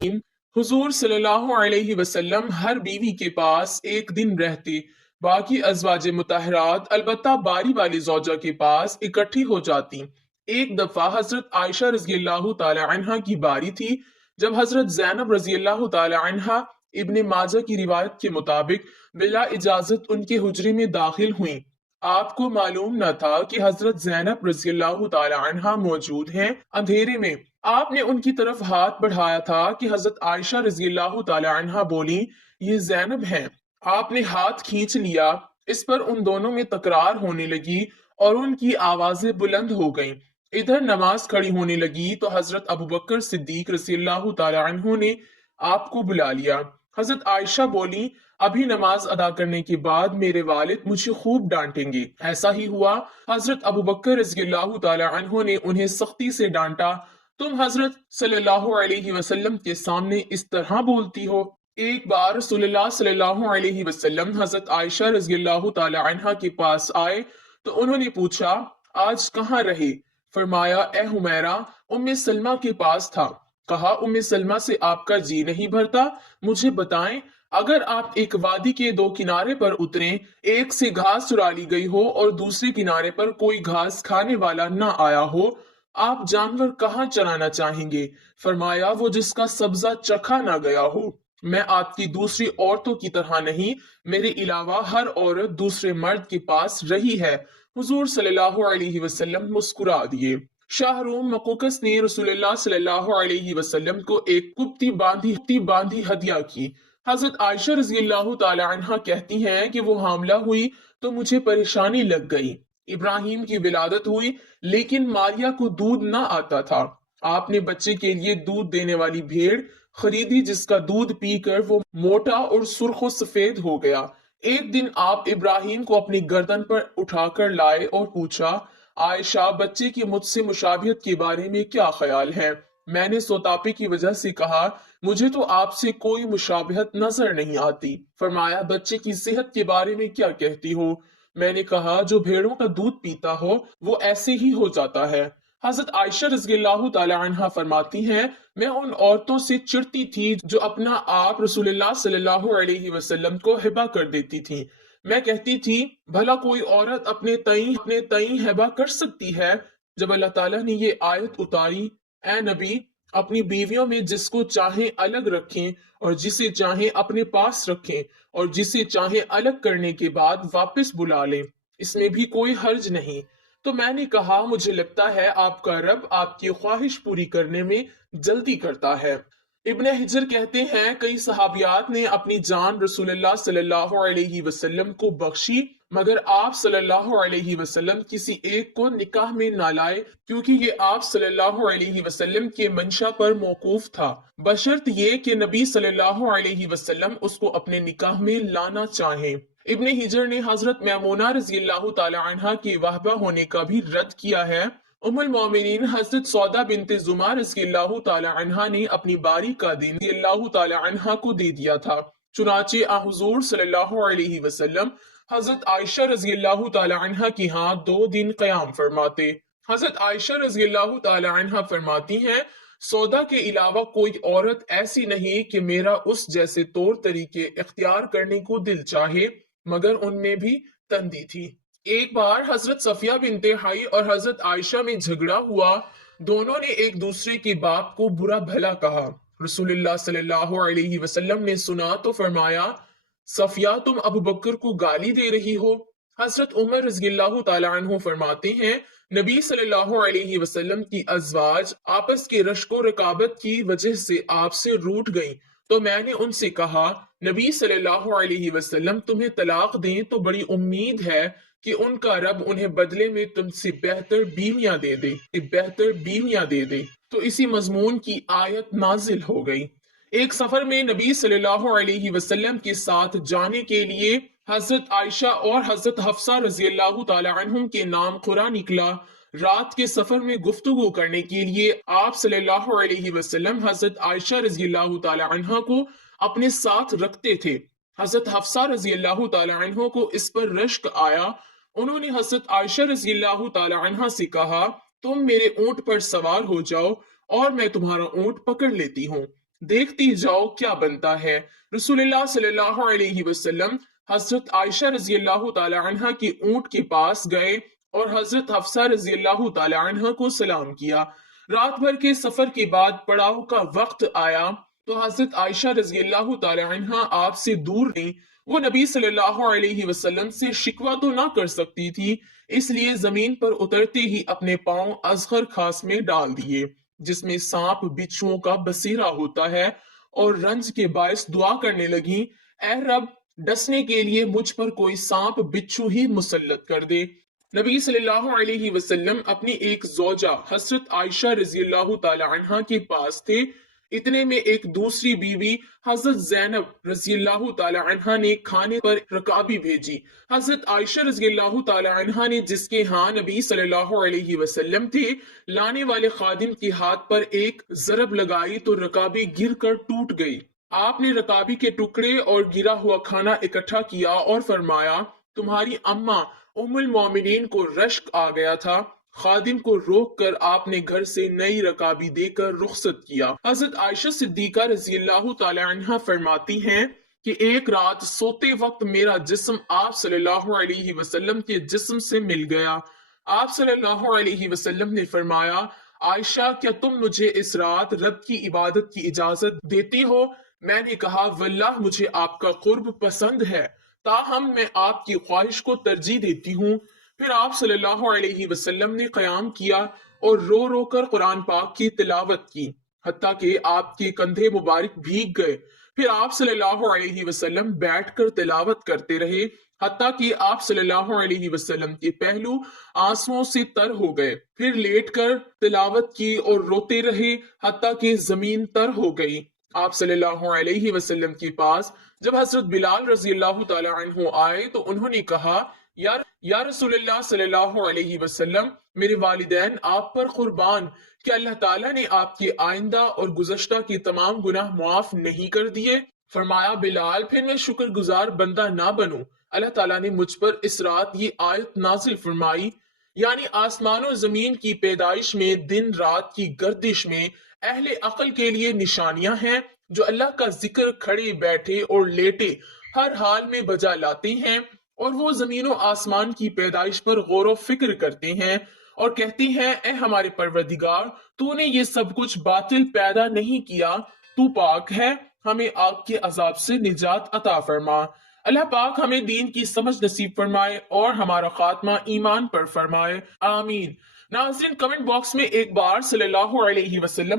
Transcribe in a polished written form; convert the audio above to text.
हुजूर सल्लल्लाहु अलैहि वसल्लम हर बीवी के पास एक दिन रहते, बाकी अज़वाज मुतहरात अलबत्ता बारी वाली ज़ौजा के पास इकट्ठी हो जाती। एक दफा हजरत आयशा रज़ियल्लाहु ताला अन्हा की बारी थी, जब हजरत ज़ैनब रज़ियल्लाहु ताला अन्हा इब्ने माजा की रिवायत के मुताबिक बिला इजाजत उनके हुजरे में दाखिल हुई। आपको मालूम न था कि हजरत ज़ैनब रज़ियल्लाहु ताला अन्हा मौजूद हैं। अंधेरे में आपने उनकी तरफ हाथ बढ़ाया था कि हजरत आयशा रज़ियल्लाहु ताला अन्हा बोली, ये ज़ैनब हैं। आपने हाथ खींच लिया। इस पर उन दोनों में तकरार होने लगी और उनकी आवाजें बुलंद हो गईं। इधर नमाज खड़ी होने लगी तो हजरत अबू बकर सिद्दीक रज़ियल्लाहु ताला अन्हु ने आपको बुला लिया। हजरत आयशा बोली, अभी नमाज अदा करने के बाद मेरे वालिद मुझे खूब डांटेंगे। ऐसा ही हुआ। हजरत अबू बकर रज़ियल्लाहु ताला अन्हु ने उन्हें सख्ती से डांटा, तुम हजरत सल्लल्लाहु अलैहि वसल्लम के सामने इस तरह बोलती हो। एक बार रसूलुल्लाह सल्लल्लाहु अलैहि वसल्लम हजरत आयशा रज़ियल्लाहु ताला अन्हा के पास आए तो उन्होंने पूछा, आज कहाँ रहे? फरमाया, ए हुमैरा, उम्मे सलमा के पास था। कहा, उम्मे सलमा से आपका जी नहीं भरता? मुझे बताएं, अगर आप एक वादी के दो किनारे पर उतरें, एक से घास चुरा ली गई हो और दूसरे किनारे पर कोई घास खाने वाला ना आया हो, आप जानवर कहाँ चराना चाहेंगे? फरमाया, वो जिसका सब्जा चखा ना गया हो। मैं आपकी दूसरी औरतों की तरह नहीं, मेरे अलावा हर औरत दूसरे मर्द के पास रही है। हुजूर सल्लल्लाहु अलैहि वसल्लम मुस्कुरा दिए। शाहरुम मकुकस ने रसूलुल्लाह सल्लल्लाहु अलैहि वसल्लम को एक कुप्ती बांधी हदिया की। हजरत आयशा रज़ियल्लाहु ताला अन्हा कहती हैं कि वो हामला हुई तो मुझे परेशानी लग गई। इब्राहिम की विलादत हुई, लेकिन मारिया को दूध ना आता था। आपने बच्चे के लिए दूध देने वाली भेड़ खरीदी, जिसका दूध पीकर वो मोटा और सुर्ख सफेद हो गया। एक दिन आप इब्राहिम को अपनी गर्दन पर उठाकर लाए और पूछा, आयशा, बच्चे की मुझसे मुशाबियत के बारे में क्या ख्याल है? मैंने सोतापे की वजह से कहा, मुझे तो आपसे कोई मुशाबियत नजर नहीं आती। फरमाया, बच्चे की सेहत के बारे में क्या कहती हो? मैंने कहा, जो भेड़ों का दूध पीता हो वो ऐसे ही हो जाता है। हजरत आयशा रज़ियल्लाहु ताला अन्हा फरमाती हैं, मैं उन औरतों से चिढ़ती थी जो अपना आप रसूलुल्लाह सल्लल्लाहु अलैहि वसल्लम को हिबा कर देती थी। मैं कहती थी, भला कोई औरत अपने तई हिबा कर सकती है? जब अल्लाह ताला ने ये आयत उतारी, ए नबी, अपनी बीवियों में जिसको चाहे अलग रखें और जिसे चाहे अपने पास रखें और जिसे चाहे अलग करने के बाद वापस बुला लें, इसमें भी कोई हर्ज नहीं। तो मैंने कहा, मुझे लगता है आपका रब आपकी ख्वाहिश पूरी करने में जल्दी करता है। इब्ने हिजर कहते हैं, कई सहाबियात ने अपनी जान रसूलुल्लाह सल्लल्लाहु अलैहि वसल्लम को बख्शी, मगर आप सल्लल्लाहु अलैहि वसल्लम किसी एक को निकाह में ना लाए, क्योंकि ये आप सल्लल्लाहु अलैहि वसल्लम के मंशा पर मौकूफ था, बशर्त ये कि नबी सल्लल्लाहु अलैहि वसल्लम उसको अपने निकाह में लाना चाहें। इब्ने हिजर ने हजरत मैमूना रज़ियल्लाहु ताला अन्हा की वाहबा होने का भी रद्द किया है। उम्मुल मोमिनीन हजरत सौदा बिनते जुमा रज़ियल्लाहु ताला अन्हा ने अपनी बारी का दिन रज़ियल्लाहु ताला अन्हा को दे दिया था। चुनाचे आ हुजूर सल्लल्लाहु अलैहि वसल्लम हजरत आयशा रज़ियल्लाहु ताला अन्हा की यहाँ 2 दिन क़याम फरमाते। हजरत आयशा रज़ियल्लाहु ताला अन्हा फरमाती हैं, सौदा के अलावा कोई औरत ऐसी नहीं कि मेरा उस जैसे तौर तरीके इख्तियार करने को दिल चाहे, मगर उनमें भी तंदी थी। एक बार हजरत सफिया बिनते हई और हजरत आयशा में झगड़ा हुआ। दोनों ने एक दूसरे के बाप को बुरा भला कहा। रसूलुल्लाह सल्लल्लाहु अलैहि वसल्लम ने सुना तो फरमाया, सफिया, तुम अबू बकर को गाली दे रही हो। हजरत उमर रज़ियल्लाहु ताला अन्हु फरमाते हैं, नबी सल्लल्लाहु अलैहि वसल्लम की अज़वाज आपस की रश्को रकाबत की वजह से आपसे रूठ गईं, तो मैंने उनसे कहा, नबी सल्लल्लाहु अलैहि वसल्लम तुम्हें तलाक दें तो बड़ी उम्मीद है कि उनका रब उन्हें बदले में तुमसे बेहतर बीवियां दे दे। तो इसी मजमून की आयत नाजिल हो गई। एक सफर में नबी सल्लल्लाहु अलैहि वसल्लम के साथ जाने के लिए हजरत आयशा और हजरत हफ्सा रज़ियल्लाहु ताला अन्हुम के नाम खुरा निकला। रात के सफर में गुफ्तगू करने के लिए आप सल्लल्लाहु अलैहि वसल्लम हजरत आयशा रज़ियल्लाहु ताला अन्हा को अपने साथ रखते थे। हजरत हफ्सा रज़ियल्लाहु ताला अन्हा को इस पर रश्क आया। उन्होंने हजरत आयशा रज़ियल्लाहु ताला अन्हा से कहा, तुम मेरे ऊंट पर सवार हो जाओ और मैं तुम्हारा ऊंट पकड़ लेती हूँ। دیکھتی جاؤ کیا بنتا ہے۔ رسول اللہ صلی اللہ علیہ وسلم حضرت عائشہ رضی اللہ تعالی عنہ کی اونٹ کے پاس گئے اور حضرت حفصہ رضی اللہ تعالی عنہ کو سلام کیا۔ رات بھر کے سفر کے بعد پڑاؤ کا وقت آیا تو حضرت عائشہ رضی اللہ تعالی عنہ آپ سے دور رہیں۔ وہ نبی صلی اللہ علیہ وسلم سے شکوہ تو نہ کر سکتی تھی، اس لیے زمین پر اترتے ہی اپنے پاؤں اصغر خاص میں ڈال دیے جس میں سانپ بچھوؤں کا بسیرا ہوتا ہے، اور رنج کے باعث دعا کرنے لگیں، اے رب ڈسنے کے لیے مجھ پر کوئی سانپ بچھو ہی مسلط کر دے۔ نبی صلی اللہ علیہ وسلم اپنی ایک زوجہ حضرت عائشہ رضی اللہ تعالی عنہ کے پاس تھے۔ اتنے میں ایک دوسری بیوی حضرت زینب رضی اللہ تعالی عنہ نے کھانے پر رکابی بھیجی۔ حضرت عائشہ رضی اللہ تعالی عنہ نے جس کے ہاں نبی صلی اللہ علیہ وسلم تھے، لانے والے خادم کے ہاتھ پر ایک ضرب لگائی تو رکابی گر کر ٹوٹ گئی۔ آپ نے رکابی کے ٹکڑے اور گرا ہوا کھانا اکٹھا کیا اور فرمایا، تمہاری اماں ام المومنین کو رشک آ گیا تھا۔ خادم کو روک کر آپ نے گھر سے نئی رکابی دے کر رخصت کیا۔ حضرت عائشہ صدیقہ رضی اللہ تعالی عنہ فرماتی ہیں کہ ایک رات سوتے وقت میرا جسم آپ صلی اللہ علیہ وسلم کے جسم سے مل گیا۔ آپ صلی اللہ علیہ وسلم نے فرمایا، عائشہ کیا تم مجھے اس رات رب کی عبادت کی اجازت دیتی ہو؟ میں نے کہا واللہ مجھے آپ کا قرب پسند ہے، تاہم میں آپ کی خواہش کو ترجیح دیتی ہوں۔ پھر آپ صلی اللہ علیہ وسلم نے قیام کیا اور رو رو کر قرآن پاک کی تلاوت کی حتیٰ کہ آپ کے کندھے مبارک بھیگ گئے۔ پھر آپ صلی اللہ علیہ وسلم بیٹھ کر تلاوت کرتے رہے حتیٰ کہ آپ صلی اللہ علیہ وسلم کے پہلو آنسوؤں سے تر ہو گئے۔ پھر لیٹ کر تلاوت کی اور روتے رہے حتیٰ کہ زمین تر ہو گئی۔ آپ صلی اللہ علیہ وسلم کے پاس جب حضرت بلال رضی اللہ تعالی عنہ آئے تو انہوں نے کہا، یا رسول اللہ صلی اللہ علیہ وسلم، میرے والدین آپ پر قربان، کہ اللہ تعالیٰ نے آپ کے آئندہ اور گزشتہ کے تمام گناہ معاف نہیں کر دیے؟ فرمایا، بلال پھر میں شکر گزار بندہ نہ بنوں؟ اللہ تعالیٰ نے مجھ پر اس رات یہ آیت نازل فرمائی، یعنی آسمان و زمین کی پیدائش میں، دن رات کی گردش میں اہل عقل کے لیے نشانیاں ہیں جو اللہ کا ذکر کھڑے بیٹھے اور لیٹے ہر حال میں بجا لاتے ہیں، اور وہ زمین و آسمان کی پیدائش پر غور و فکر کرتے ہیں اور کہتے ہیں، اے ہمارے پروردگار، تو نے یہ سب کچھ باطل پیدا نہیں کیا، تو پاک ہے، ہمیں آگ کے عذاب سے نجات عطا فرما۔ اللہ پاک ہمیں دین کی سمجھ نصیب فرمائے اور ہمارا خاتمہ ایمان پر فرمائے، آمین۔ ناظرین، کمنٹ باکس میں ایک بار صلی اللہ علیہ وسلم